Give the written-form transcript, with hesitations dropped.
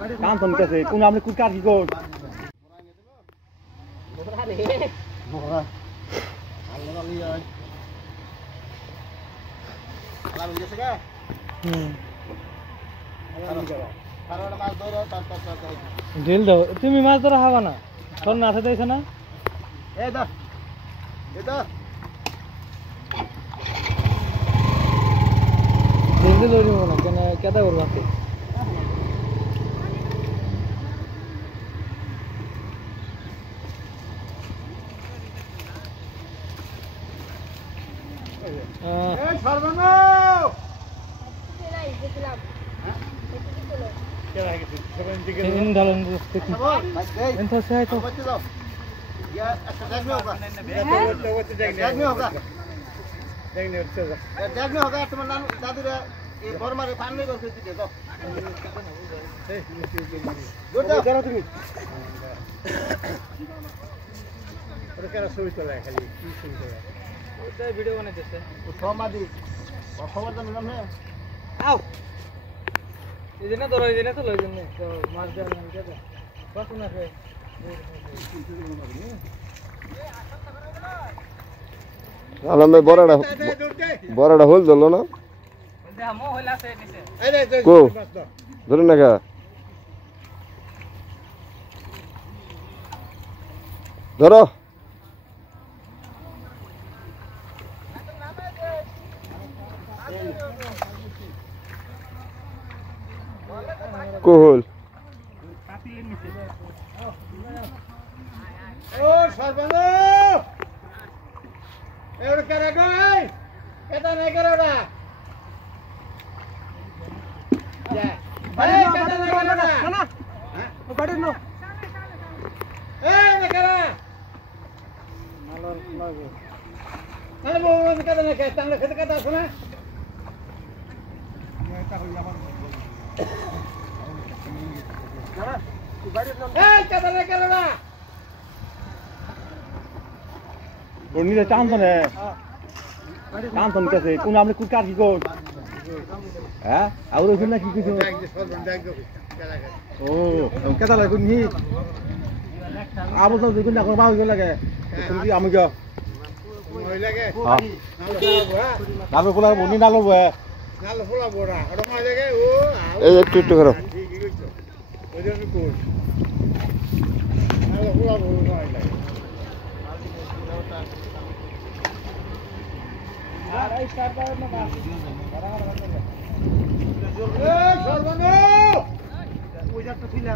কাম তো নিতেছে কোন আপনি কোন কার কি কর ঢিল দাও তুমি মাছ ধরা খাবা না তোর না আছে দিয়েছ না জলদি লড়ি না কেন কেদা করবো আপনি ছবি তোলা খালি ভিডিও বানাইতেছে খবর তো নিলাম হ্যাঁ আও এই জন্য ধরো এই জন্য তো লই জন্য তো মাছ দেওয়া না এটা কত না খায় আলম ভাই বড়টা হল ধরলো না কো ধরে না খা ধরো কোহল ও সর্বনো এর করে গই এটা নাই করে ওটা যা আরে এটা নাই করে না না ও গাড়ি নো এই না করে মালর লাগে আরে বউ কেটে না কেটে তাহলে খেতে কাটা শোনা এটা হই আমার বর্ণিতে টানতনে টানতন কেছে কোন আপনি কোন কার কি কর হ্যাঁ আর ওই না কি কিছু ও কেতা লাগে কোন হি আবু তো কোন না কোন বাউ লাগে তুমি আমি গো ওই লাগে নালো পোলা বনি নালো বয় নালো পোলা বড়া ওটা কই লাগে ও এই একটু একটু করো ওই যে কোন নালো পোলা বড় কই লাগে আর এই সারবার না এই সর্বনো ওই যাচ্ছে ছিলা